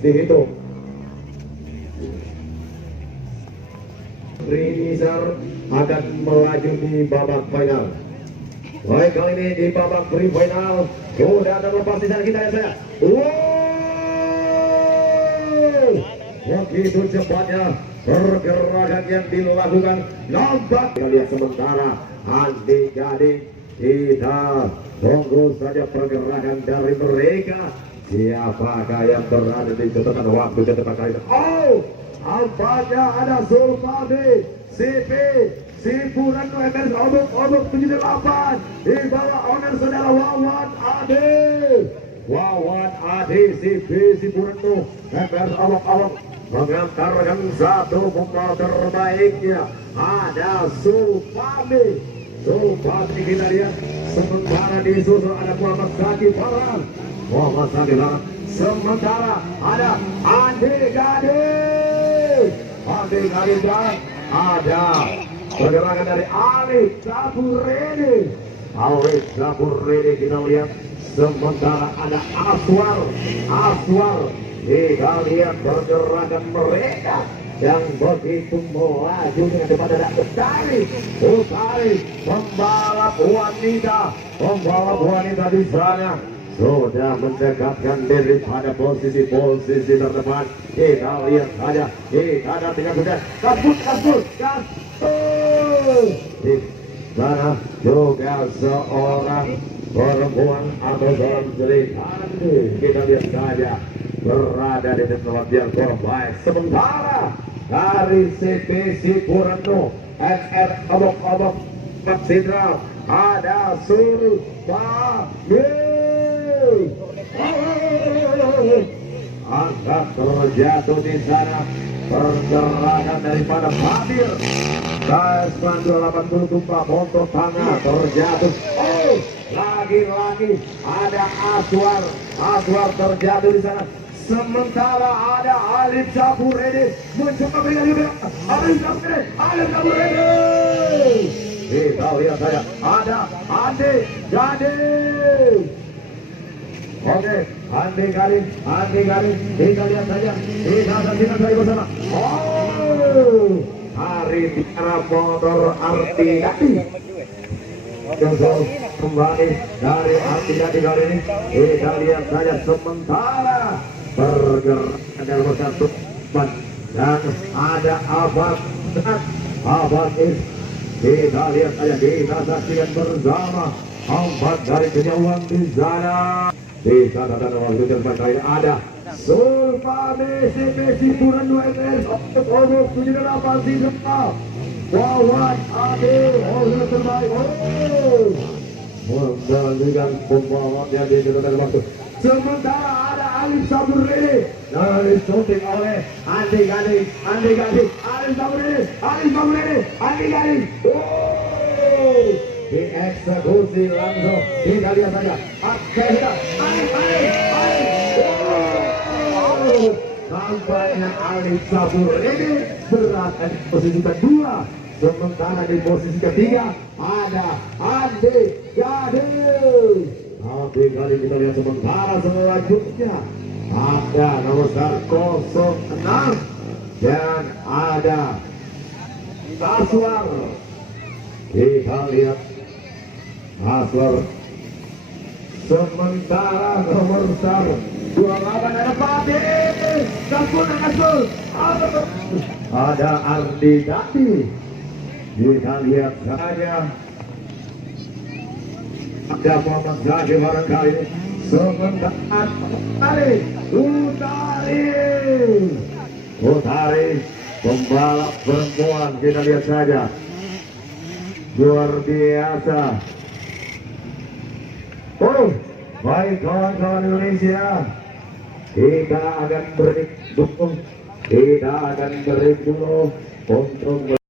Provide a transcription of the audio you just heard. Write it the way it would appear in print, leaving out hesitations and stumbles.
dihitung. Rizar akan melaju di babak final. Baik, kali ini di babak pre-final sudah terlepas di sana kita ya saya. Wow, begitu cepatnya pergerakan yang dilakukan. Nampak kita lihat sementara Andi Gading. Kita tunggu saja pergerakan dari mereka. Siapakah yang berada di catatan waktu catatan kali ini? Oh, nampaknya ada Sulfadi, CP, Sipurano MS Obok 78 di bawah owner saudara Wawan Ade, CP, Sipurano MS Obok mengantarkan satu pemain terbaiknya. Ada Sulfadi kita lihat sementara disusul ada Muhammad Zaki Farhan. Sementara ada Andi Gading dan ada pergerakan dari Alif Zabureni kita lihat. Sementara ada Aswar kita lihat pergerakan mereka yang begitu melaju dengan cepat. Ada Utari pembalap wanita di sana sudah mendekatkan diri pada posisi terdepan. Kita lihat saja, kita ada tinggal sudah kasur di sana juga seorang perempuan atau seorang selingkuh. Kita lihat saja berada di tempat yang terbaik. Sementara dari CP Sipurano NR Obok Sidra ada Sulfadi. Angkat terjatuh di sana pergerakan daripada Fadil. KS 280 tumpah motor tangga terjatuh. Oh, lagi-lagi ada Aswar terjatuh di sana. Sementara ada Alif Zabureni mencoba berikan juga. Alif Zabureni. Kita lihat saja ada Andi Gading. Oke, Andi Gading. Kita lihat saja. Kita saksikan saya bersama. Oh, hari bicara motor Arti Gading. Kembali dari Arti Gading kali ini. Kita lihat saja sementara pergerakan dalam satu dan ada Abad is. Kita lihat saja, kita saksikan bersama. Empat dari kejauhan di sana. Di sana dan waktu terbaik ada Sulfadi, CP Sipurano MS Obok 78 Sidra Wawan Ade owner terbaik. Memberikan pembawa yang di dalam waktu. Sementara ada Alif Zabureni dari shooting oleh Andi Gading. Alif Zabureni. Dieksekusi langsung. Kita lihat saja. Nampaknya Alif Zabureni berada di posisi kedua. Sementara di posisi ketiga ada Andi Gading. Kita lihat sementara selanjutnya ada nomor 06 dan ada Aswar. Kita lihat Aswar. Sementara nomor 28 ada Fadil. Kasur. Ada Ardi Gading. Kita lihat saja ada Muhammad Zaki barangkali ini. Sementara Utari pembalap perempuan. Kita lihat saja luar biasa. Oh, baik kawan-kawan Indonesia, kita akan beri dulu untuk